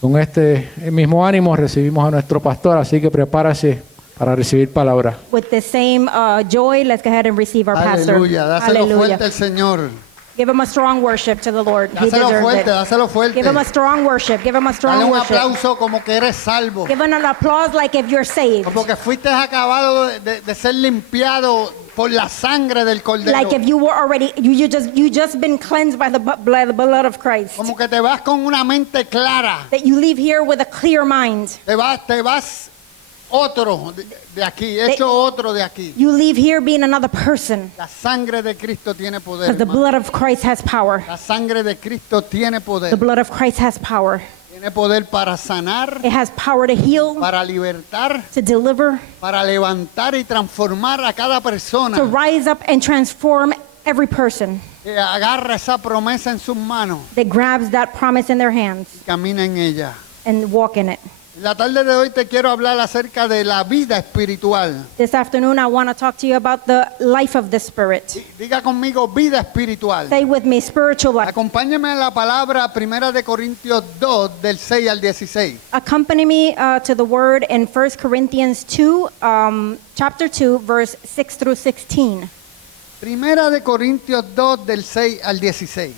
Con este mismo ánimo recibimos a nuestro pastor, así que prepárase para recibir palabra. With the same joy, let's go ahead and receive our pastor. Aleluya, dáselo fuerte al Señor. Give him a strong worship to the Lord. He Dáselo deserves fuerte, it. dáselo fuerte. Give him a strong worship. Give him a Dale strong un worship. aplauso como que eres salvo. Give him an applause like if you're saved. Como que fuiste acabado de ser limpiado por la sangre del Cordero. Like if you were already, you just been cleansed by the blood of Christ. Como que te vas con una mente clara. That you leave here with a clear mind. Te vas otro de aquí, hecho otro de aquí. You leave here being another person. La sangre de Cristo tiene poder. Because the hermano. blood of Christ has power. La sangre de Cristo tiene poder. The blood of Christ has power. Tiene poder para sanar, It has power to heal, para libertar, to deliver, para levantar y transformar a cada persona to rise up and transform every person que agarra esa promesa en sus manos that grabs that promise in their hands y camina en ella. and walk in it. En la tarde de hoy te quiero hablar acerca de la vida espiritual. This afternoon, I want to talk to you about the life of the Spirit. Diga conmigo vida espiritual. Say with me, spiritual life. Acompáñame a la palabra 1 de Corintios 2 del 6 al 16. Accompany me to the word in 1 Corinthians 2, chapter 2, verse 6 through 16. 1 de Corintios 2 del 6 al 16.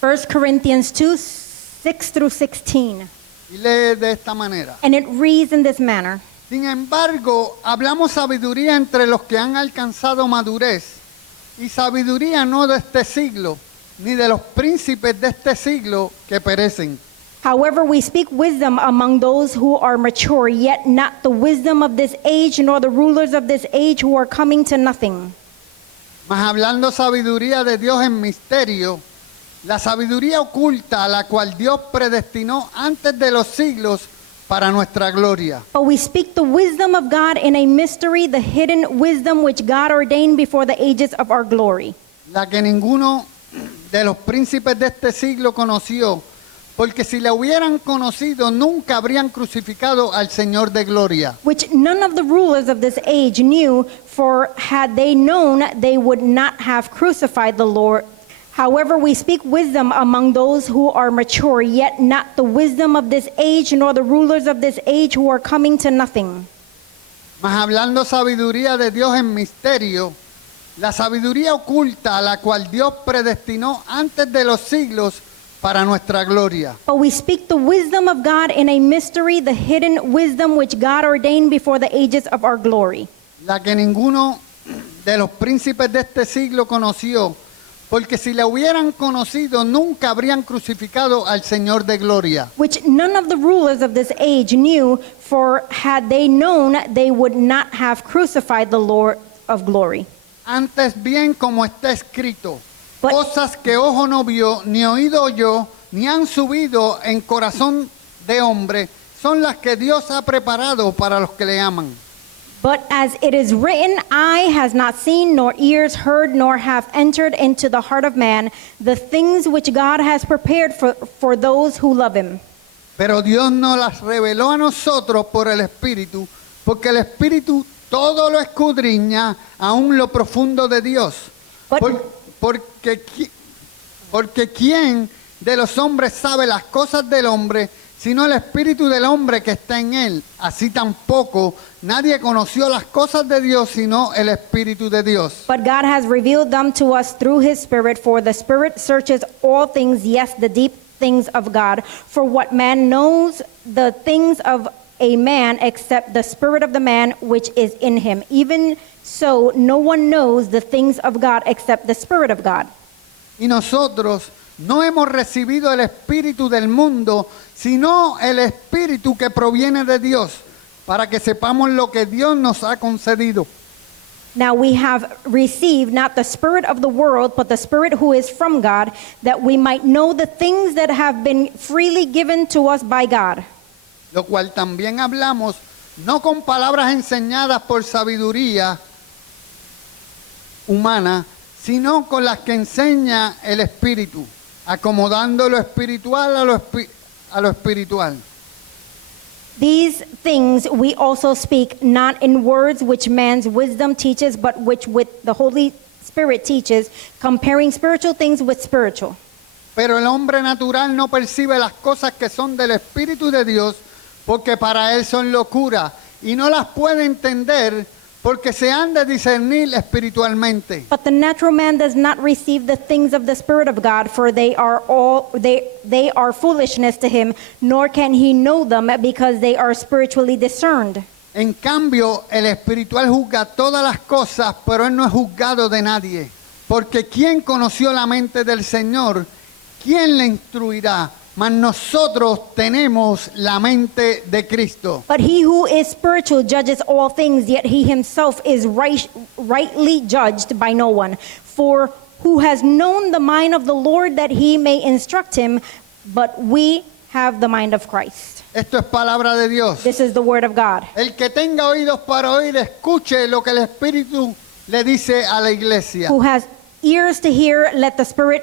1 Corinthians 2, 6 through 16. Y lee de esta manera. And it reads in this manner. Sin embargo, hablamos sabiduría entre los que han alcanzado madurez, y sabiduría no de este siglo, ni de los príncipes de este siglo que perecen. However, we speak wisdom among those who are mature, yet not the wisdom of this age, nor the rulers of this age who are coming to nothing. Mas hablando sabiduría de Dios en misterio, la sabiduría oculta a la cual Dios predestinó antes de los siglos para nuestra gloria. But we speak the wisdom of God in a mystery, the hidden wisdom which God ordained before the ages of our glory. La que ninguno de los príncipes de este siglo conoció, porque si la hubieran conocido nunca habrían crucificado al Señor de gloria. Which none of the rulers of this age knew, for had they known, they would not have crucified the Lord. However, we speak wisdom among those who are mature, yet not the wisdom of this age, nor the rulers of this age who are coming to nothing. Mas hablando sabiduría de Dios en misterio, la sabiduría oculta a la cual Dios predestinó antes de los siglos para nuestra gloria. But we speak the wisdom of God in a mystery, the hidden wisdom which God ordained before the ages of our glory. La que ninguno de los príncipes de este siglo conoció, porque si la hubieran conocido nunca habrían crucificado al Señor de gloria. Which none of the rulers of this age knew, for had they known, they would not have crucified the Lord of glory. Antes bien, como está escrito, But- cosas que ojo no vio, ni oído oyó, ni han subido en corazón de hombre, son las que Dios ha preparado para los que le aman. But as it is written, eye has not seen, nor ears heard, nor have entered into the heart of man the things which God has prepared for those who love him. Pero Dios nos las reveló a nosotros por el Espíritu, porque el Espíritu todo lo escudriña, aún lo profundo de Dios. But- Porque ¿quién de los hombres sabe las cosas del hombre, sino el Espíritu del hombre que está en él? Así tampoco nadie conoció las cosas de Dios, sino el Espíritu de Dios. But God has revealed them to us through his Spirit, for the Spirit searches all things, yes, the deep things of God. For what man knows the things of a man except the spirit of the man which is in him? Even so, no one knows the things of God except the Spirit of God. Y nosotros no hemos recibido el Espíritu del mundo, sino el Espíritu que proviene de Dios, para que sepamos lo que Dios nos ha concedido. Now we have received not the spirit of the world, but the Spirit who is from God, that we might know the things that have been freely given to us by God. Lo cual también hablamos, no con palabras enseñadas por sabiduría humana, sino con las que enseña el Espíritu, acomodando lo espiritual a lo espiritual. These things we also speak, not in words which man's wisdom teaches, but which with the Holy Spirit teaches, comparing spiritual things with spiritual. Pero el hombre natural no percibe las cosas que son del Espíritu de Dios, porque para él son locura, y no las puede entender, porque se han de discernir espiritualmente. But the natural man does not receive the things of the Spirit of God, for they are foolishness to him, nor can he know them, because they are spiritually discerned. En cambio, el espiritual juzga todas las cosas, pero él no es juzgado de nadie. Porque ¿quién conoció la mente del Señor? ¿Quién le instruirá? Mas nosotros tenemos la mente de Cristo. But he who is spiritual judges all things, yet he himself is rightly judged by no one. For who has known the mind of the Lord that he may instruct him? But we have the mind of Christ. Esto es palabra de Dios. This is the word of God. El que tenga oídos para oír, escuche lo que el Espíritu le dice a la iglesia. Who has ears to hear, let the Spirit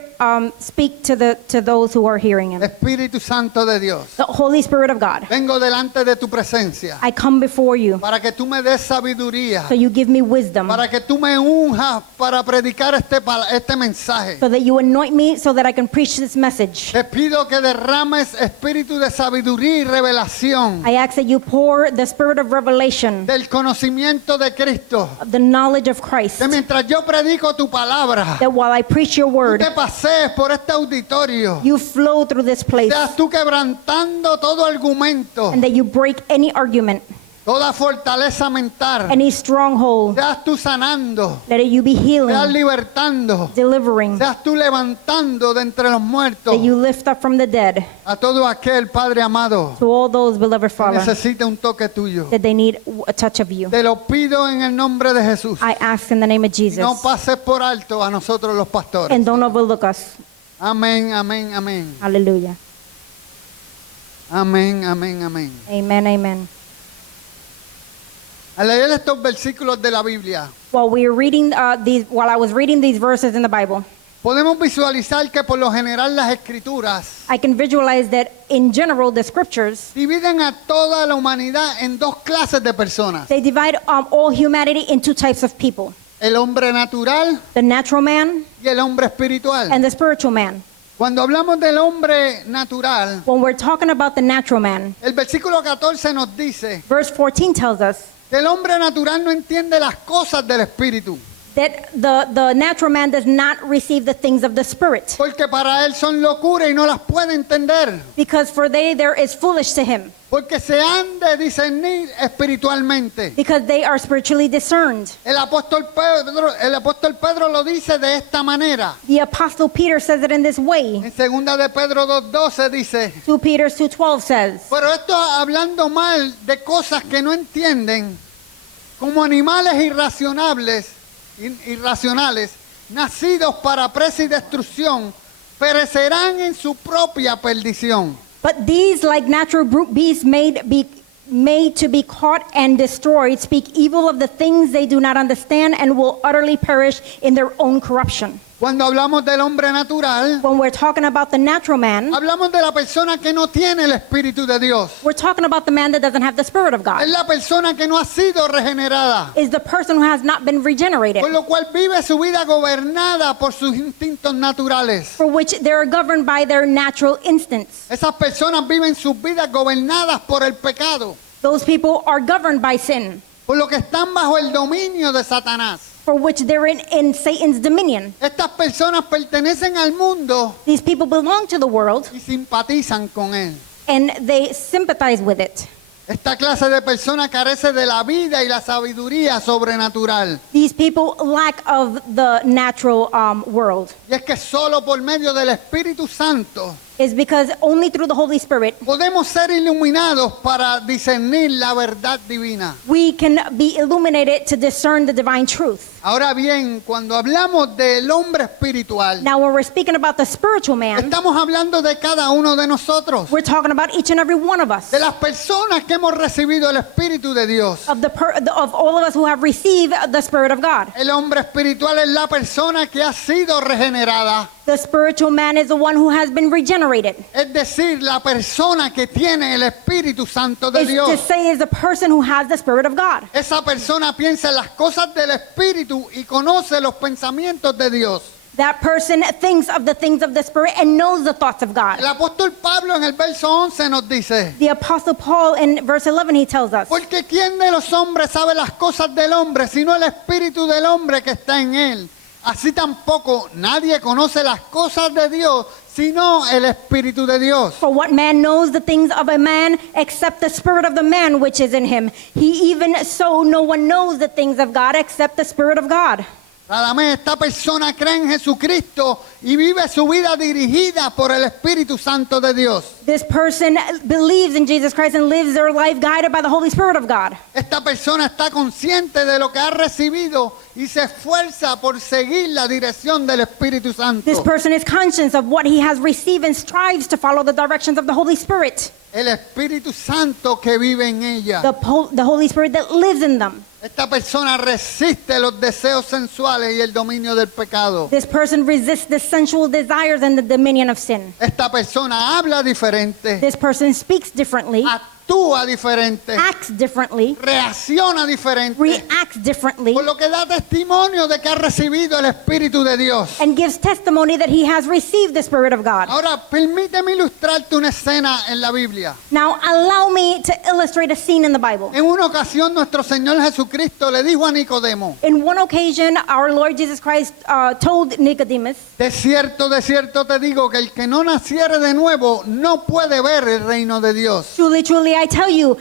speak to those who are hearing him. Espíritu Santo de Dios, The Holy Spirit of God, vengo delante de tu presencia I come before you, para que tú me des sabiduría, so you give me wisdom, para que tú me unjas para predicar este mensaje. so that you anoint me so that I can preach this message. Te pido que derrames espíritu de sabiduría y revelación I ask that you pour the spirit of revelation, del conocimiento de Cristo. of the knowledge of Christ, Que mientras yo predico tu palabra, that while I preach your tú word, te pasees por este auditorio. you flow through this place, Seas tú quebrantando todo argumento, and that you break any argument, toda fortaleza mental. any stronghold, Seas tú sanando, that you be seas healing, libertando, delivering, seas tú levantando de entre los muertos that you lift up from the dead, a todo aquel Padre amado to all those, beloved que Father, necesita un toque tuyo. that they need a touch of you. Te lo pido en el nombre de Jesús. I ask in the name of Jesus, No pases por alto a nosotros los pastores. and don't overlook us. Amén, amén, amén. Hallelujah. Amén, amén, amén. Amen, amen. Al leer estos versículos de la Biblia, While I was reading these verses in the Bible, podemos visualizar que por lo general las escrituras I can visualize that in general the scriptures, dividen a toda la humanidad en dos clases de personas. they divide all humanity in two types of people: El hombre natural the natural man y el hombre espiritual. and the spiritual man. Cuando hablamos del hombre natural, When we're talking about the natural man, el versículo 14 nos dice verse 14 tells us que el hombre natural no entiende las cosas del espíritu, that the natural man does not receive the things of the spirit, porque para él son locura y no las puede entender, because for there is foolish to him, porque se han de discernir espiritualmente. because they are spiritually discerned. El apóstol Pedro lo dice de esta manera. The apostle Peter says it in this way. En 2 de Pedro 2:12 dice: 2 Peter 2:12 says, pero esto hablando mal de cosas que no entienden, como animales irracionales, nacidos para presa y destrucción, perecerán en su propia perdición. but these, like natural brute beasts made to be caught and destroyed, speak evil of the things they do not understand, and will utterly perish in their own corruption. Cuando hablamos del hombre natural, When we're talking about the natural man, hablamos de la persona que no tiene el Espíritu de Dios. we're talking about the man that doesn't have the Spirit of Es God. la persona que no ha sido regenerada, Is the person who has not been regenerated, por lo cual vive su vida gobernada por sus instintos naturales. for which they are governed by their natural instincts. Esas personas viven sus vidas gobernadas por el pecado, Those people are governed by sin, por lo que están bajo el dominio de Satanás. for which they're in Satan's dominion. Estas personas pertenecen al mundo These people belong to the world, y simpatizan con él. and they sympathize with it. Esta clase de persona carece de la vida y la sabiduría sobrenatural. These people lack of the natural world. Y es que solo por medio del Espíritu Santo Is because only through the Holy Spirit podemos ser iluminados para discernir la verdad divina. we can be illuminated to discern the divine truth. Ahora bien, cuando hablamos del hombre espiritual, Now, when we're speaking about the spiritual man, estamos hablando de cada uno de nosotros, we're talking about each and every one of us, de las personas que hemos recibido el Espíritu de Dios. of all of us who have received the Spirit of God. El hombre espiritual es la persona que ha sido regenerada, The spiritual man is the one who has been regenerated. es decir, la persona que tiene el Espíritu Santo de Is to Dios. say is the person who has the Spirit of God. Esa persona piensa en las cosas del Espíritu y conoce los pensamientos de Dios. That person thinks of the things of the Spirit and knows the thoughts of God. El apóstol Pablo en el verso 11 nos dice, The Apostle Paul in verse 11, he tells us, porque ¿quién de los hombres sabe las cosas del hombre, sino el espíritu del hombre que está en él? Así tampoco nadie conoce las cosas de Dios, sino el espíritu de Dios. For what man knows the things of a man except the spirit of the man which is in him? He even so, no one knows the things of God except the Spirit of God. Radamés, esta persona cree en Jesucristo y vive su vida dirigida por el Espíritu Santo de Dios. This person believes in Jesus Christ and lives their life guided by the Holy Spirit of God. Esta persona está consciente de lo que ha recibido y se esfuerza por seguir la dirección del Espíritu Santo. This person is conscious of what he has received and strives to follow the directions of the Holy Spirit. El Espíritu Santo que vive en ella. The Holy Spirit that lives in them. Esta persona resiste los deseos sensuales y el dominio del pecado. This person resists the sensual desires and the dominion of sin. Esta persona habla diferente, This person speaks differently, actúa diferente, acts differently, reacciona diferente, reacts differently, por lo que da testimonio de que ha recibido el Espíritu de Dios. and gives testimony that he has received the Spirit of God. Ahora, permíteme ilustrarte una escena en la Biblia. Now, allow me to illustrate a scene in the Bible. En una ocasión, nuestro Señor Jesucristo le dijo a Nicodemo, In one occasion, our Lord Jesus Christ told Nicodemus, de cierto te digo que el que no naciere de nuevo no puede ver el reino de Dios. truly, truly, I tell you,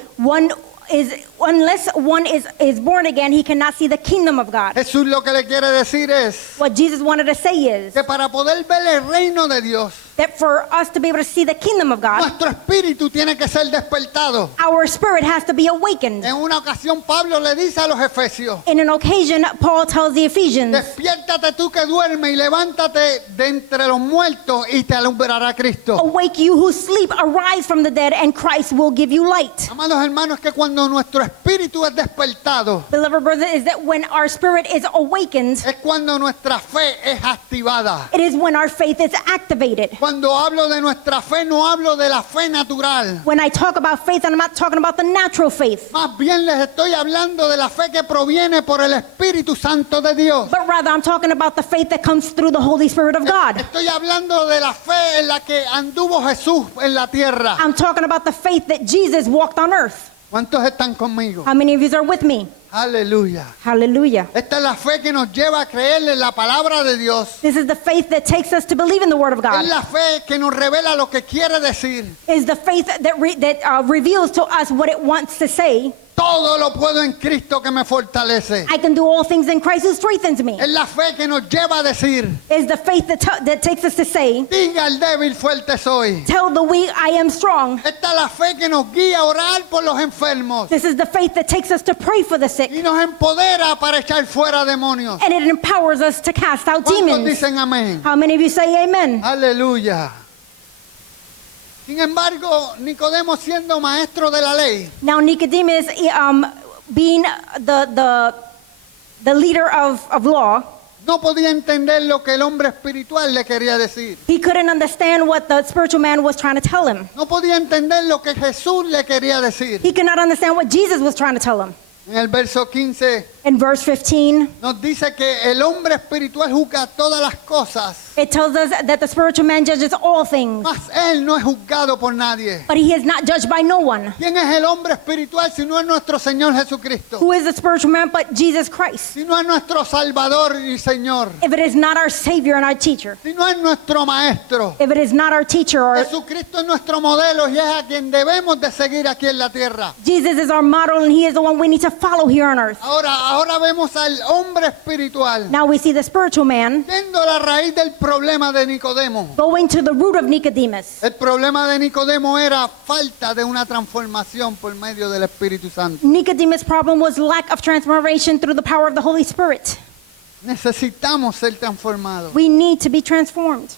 unless one is born again, he cannot see the kingdom of God. Jesús lo que le quiere decir es What Jesus wanted to say is que para poder ver el reino de Dios, that for us to be able to see the kingdom of God, nuestro espíritu tiene que ser despertado. our spirit has to be awakened. En una ocasión Pablo le dice a los efesios, In an occasion, Paul tells the Ephesians, despiértate tú que duermes y levántate de entre los muertos y te alumbrará Cristo. awake you who sleep, arise from the dead, and Christ will give you light. Amados hermanos, que cuando nuestro espíritu es despertado, Beloved brother, is that when our spirit is awakened, es cuando nuestra fe es activada. it is when our faith is activated. Cuando hablo de nuestra fe, no hablo de la fe natural. When I talk about faith, I'm not talking about the natural faith, Más bien les estoy hablando de la fe que proviene por el Espíritu Santo de Dios. but rather I'm talking about the faith that comes through the Holy Spirit of God. Estoy hablando de la fe en la que anduvo Jesús en la tierra. I'm talking about the faith that Jesus walked on earth. ¿Cuántos están conmigo? How many of you are with me? Aleluya. Hallelujah. Esta es la fe que nos lleva a creerle en la palabra de Dios. This is the faith that takes us to believe in the Word of Es God. la fe que nos revela lo que quiere decir. Is the faith that reveals to us what it wants to say. Todo lo puedo en Cristo que me fortalece. I can do all things in Christ who strengthens me. Es la fe que nos lleva a decir, Is the faith that takes us to say, diga al débil fuerte soy. tell the weak I am strong. Esta es la fe que nos guía a orar por los enfermos This is the faith that takes us to pray for the sick. y nos empodera para echar fuera demonios. And it empowers us to cast out ¿Cuántos demons. dicen amén? How many of you say amen? Aleluya. Sin embargo, Nicodemo, siendo maestro de la ley, Now Nicodemus, being the leader of law, no podía entender lo que el hombre espiritual le quería decir. he couldn't understand what the spiritual man was trying to tell him. No podía entender lo que Jesús le quería decir. He could not understand what Jesus was trying to tell him. En el verso 15 In verse 15, nos dice que el hombre espiritual juzga todas las cosas, it tells us that the spiritual man judges all things, mas él no es juzgado por nadie. but he is not judged by no one. ¿Quién es el hombre espiritual si no es nuestro Señor Jesucristo? Who is the spiritual man but Jesus Christ? Si no es nuestro Salvador y Señor, If it is not our Savior and our teacher, si no es nuestro Maestro. if it is not our teacher, or Jesucristo es nuestro modelo y es a quien debemos de seguir aquí en la tierra. Jesus is our model and he is the one we need to follow here on earth. Ahora vemos al hombre espiritual Now we see the spiritual man yendo a la raíz del problema de Nicodemo. going to the root of Nicodemus. El problema de Nicodemo era falta de una transformación por medio del Espíritu Santo. Nicodemus' problem was lack of transformation through the power of the Holy Spirit. Necesitamos ser transformados. We need to be transformed.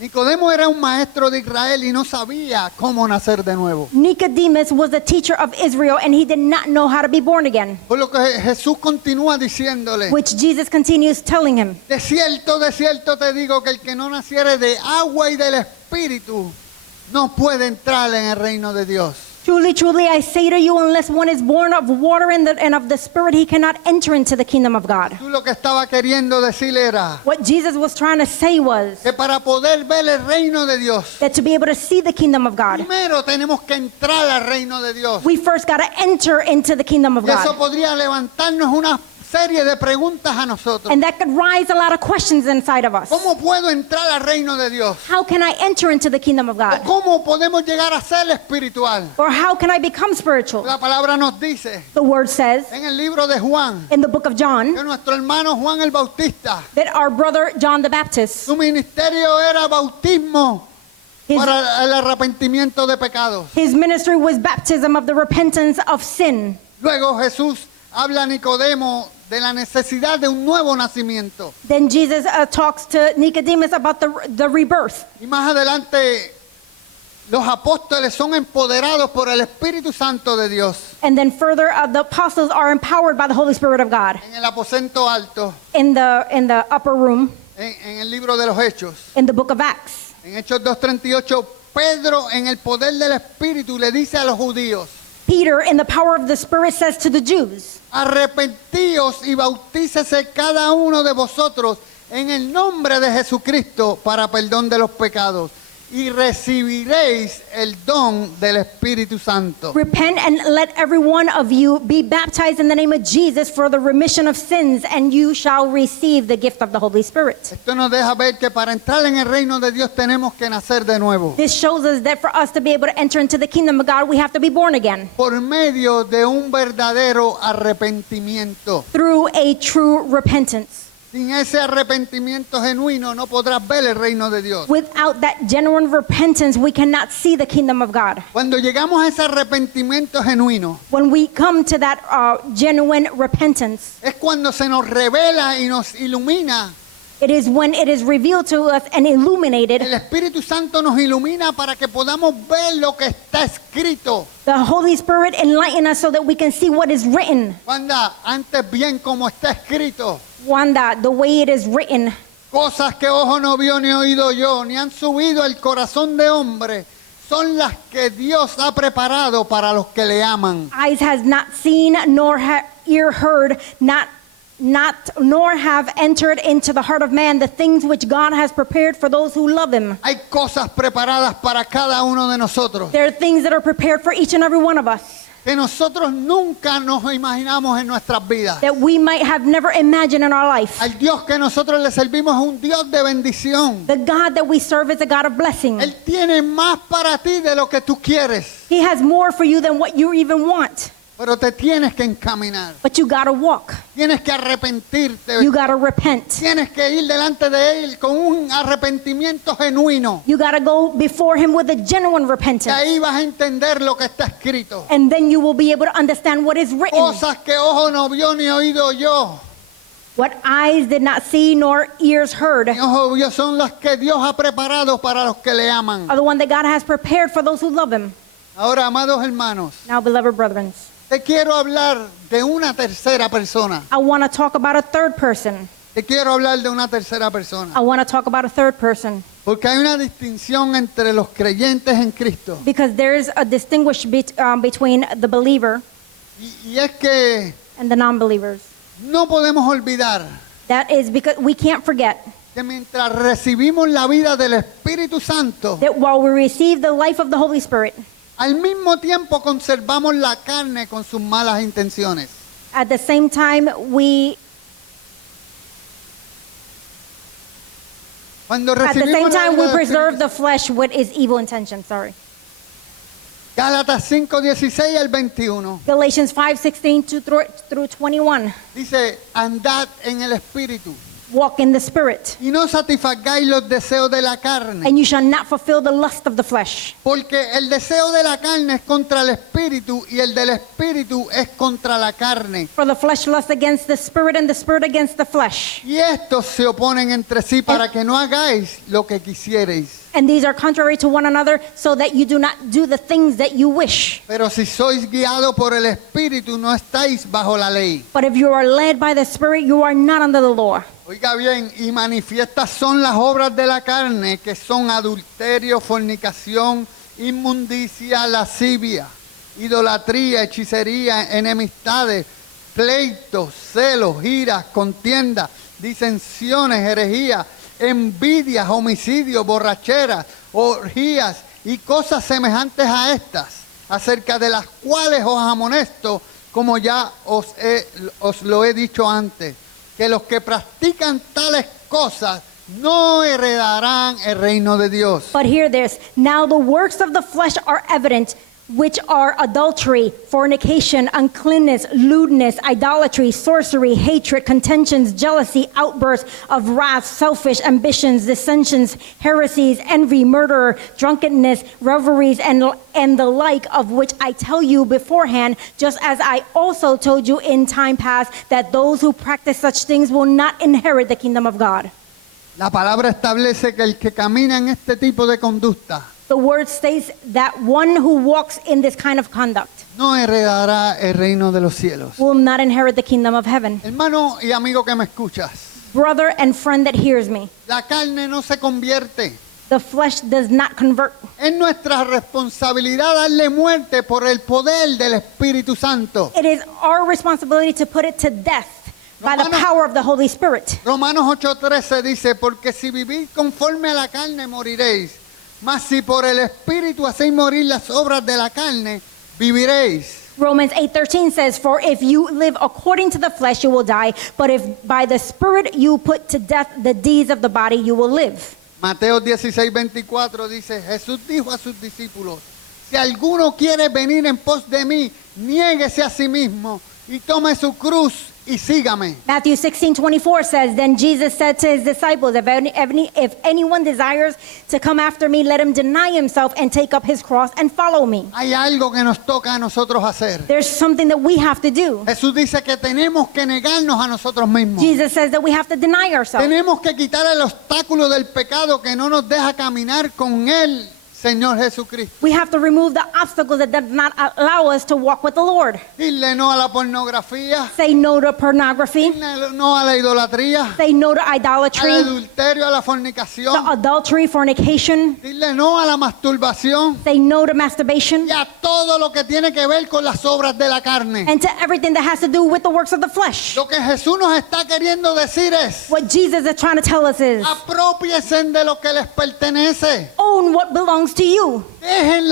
Nicodemo era un maestro de Israel y no sabía cómo nacer de nuevo. Nicodemus was a teacher of Israel and he did not know how to be born again, Por lo que Jesús continúa diciéndole, which Jesus continues telling him. de cierto te digo que el que no naciere de agua y del Espíritu no puede entrar en el reino de Dios. Truly, truly, I say to you, unless one is born of water and of the Spirit, he cannot enter into the kingdom of God. Tú lo que estaba queriendo decir era What Jesus was trying to say was que para poder ver el reino de Dios, that to be able to see the kingdom of God, primero tenemos que entrar al reino de Dios. we first got to enter into the kingdom of Y eso God. podría levantarnos una serie de preguntas a nosotros. And that could rise a lot of questions inside of us. ¿Cómo puedo entrar al reino de Dios? How can I enter into the kingdom of ¿O God? cómo podemos llegar a ser espiritual? Or how can I become spiritual? La palabra nos dice The word says en el libro de Juan in the book of John que nuestro hermano Juan el Bautista, that our brother John the Baptist, su ministerio era bautismo his, para el arrepentimiento de pecados. his ministry was baptism of the repentance of sin. Luego Jesús habla a Nicodemo de la necesidad de un nuevo nacimiento. Then Jesus talks to Nicodemus about the rebirth. Y más adelante los apóstoles son empoderados por el Espíritu Santo de Dios And then further, the apostles are empowered by the Holy Spirit of God en el aposento alto, in the upper room en el libro de los Hechos. in the book of Acts. En Hechos 2:38, Pedro en el poder del Espíritu le dice a los judíos: Peter, in the power of the Spirit, says to the Jews, arrepentíos y bautícese cada uno de vosotros en el nombre de Jesucristo para perdón de los pecados y recibiréis el don del Espíritu Santo. repent and let every one of you be baptized in the name of Jesus for the remission of sins, and you shall receive the gift of the Holy Spirit. Esto nos deja ver que para entrar en el reino de Dios tenemos que nacer de nuevo, This shows us that for us to be able to enter into the kingdom of God, we have to be born again por medio de un verdadero arrepentimiento. through a true repentance. Sin ese arrepentimiento genuino no podrás ver el reino de Dios. Without that genuine repentance, we cannot see the kingdom of God. Cuando llegamos a ese arrepentimiento genuino, When we come to that genuine repentance, es cuando se nos revela y nos ilumina. it is when it is revealed to us and illuminated. El Espíritu Santo nos ilumina para que podamos ver lo que está escrito. The Holy Spirit enlighten us so that we can see what is written. Wanda, antes bien como está escrito. Wanda, the way it is written, Cosas que ojo no vio ni oído yo, ni han subido al corazón de hombre, son las que Dios ha preparado para los que le aman. eyes has not seen, nor ear heard, nor have entered into the heart of man the things which God has prepared for those who love him. Hay cosas preparadas para cada uno de nosotros There are things that are prepared for each and every one of us que nosotros nunca nos imaginamos en nuestras vidas. that we might have never imagined in our life. Al Dios que nosotros le servimos es un Dios de bendición. The God that we serve is a God of blessing. Él tiene más para ti de lo que tú quieres, He has more for you than what you even want. pero te tienes que encaminar. But you gotta walk. Tienes que arrepentirte. You gotta repent. Tienes que ir delante de Él con un arrepentimiento genuino. You gotta go before him with a genuine Y repentance. ahí vas a entender lo que está escrito. And then you will be able to understand what is written. Cosas que ojo no vio ni oído yo. What eyes did not see nor ears heard Ni ojo vio son las que Dios ha preparado para los que le aman. are the one that God has prepared for those who love him. Ahora, amados hermanos, Now, beloved brethren, te quiero hablar de una tercera persona. I want to talk about a third person. Te quiero hablar de una tercera persona. I want to talk about a third person Porque hay una distinción entre los creyentes en Cristo. because there's a distinguish between the believer Y es que and the non-believers. no podemos olvidar That is because we can't forget que mientras recibimos la vida del Espíritu Santo, that while we receive the life of the Holy Spirit, al mismo tiempo conservamos la carne con sus malas intenciones. at the same time Cuando At the recibimos same la time, vida we del preserve Espíritu- the flesh with its evil intention. Sorry. Gálatas 5:16 al 21 Galatians 5:16 through 21. dice: andad en el Espíritu Walk in the Spirit, y no satisfagáis los deseos de la carne, and you shall not fulfill the lust of the flesh. porque el deseo de la carne es contra el Espíritu y el del Espíritu es contra la carne. For the flesh lusts against the Spirit, and the Spirit against the flesh. Y estos se oponen entre sí para que no hagáis lo que quisierais. And these are contrary to one another, so that you do not do the things that you wish. Pero si sois guiados por el Espíritu, no estáis bajo la ley. But if you are led by the Spirit, you are not under the law. Oiga bien, y manifiestas son las obras de la carne, que son adulterio, fornicación, inmundicia, lascivia, idolatría, hechicería, enemistades, pleitos, celos, iras, contiendas, disensiones, herejías, envidias, homicidios, borracheras, orgías y cosas semejantes a estas, acerca de las cuales os amonesto, como ya os lo he dicho antes, que los que practican tales cosas no heredarán el reino de Dios. But hear this. Now the works of the flesh are evident, which are adultery, fornication, uncleanness, lewdness, idolatry, sorcery, hatred, contentions, jealousy, outbursts of wrath, selfish ambitions, dissensions, heresies, envy, murder, drunkenness, revelries, and the like, of which I tell you beforehand, just as I also told you in time past, that those who practice such things will not inherit the kingdom of God. La palabra establece que el que camina en este tipo de conducta The word states that one who walks in this kind of conduct no heredará el reino de los cielos. will not inherit the kingdom of heaven. Hermano y amigo que me escuchas, Brother and friend that hears me, la carne no se convierte. the flesh does not convert. Es nuestra responsabilidad darle muerte por el poder del Espíritu Santo. It is our responsibility to put it to death by the Romanos- power of the Holy Spirit. Romanos 8:13 dice, porque si vivís conforme a la carne moriréis, mas si por el Espíritu hacéis morir las obras de la carne, viviréis. Romans 8:13 says, "For if you live according to the flesh, you will die, but if by the Spirit you put to death the deeds of the body, you will live." Mateo 16:24 dice, Jesús dijo a sus discípulos, si alguno quiere venir en pos de mí, niéguese a sí mismo y tome su cruz y sígame. Matthew 16:24 says, "Then Jesus said to his disciples, if anyone desires to come after me, let him deny himself and take up his cross and follow me." Hay algo que nos toca a nosotros hacer. There's something that we have to do. Jesús dice que tenemos que negarnos a nosotros mismos. Jesus says that we have to deny ourselves. Tenemos que quitar el obstáculo del pecado que no nos deja caminar con el Señor Jesucristo. We have to remove the obstacles that does not allow us to walk with the Lord. Dile no a la pornografía, Say no to pornography. dile no a la idolatría, Say no to al idolatry, adulterio, a la to fornicación. adultery, fornication. Dile no a la masturbación Say no to masturbation. y a todo lo que tiene que ver con las obras de la carne. And to everything that has to do with the works of the flesh. Lo que Jesús nos está queriendo decir es, What Jesus is trying to tell us is, apropiesen de lo que les pertenece. own what belongs to you. Dejen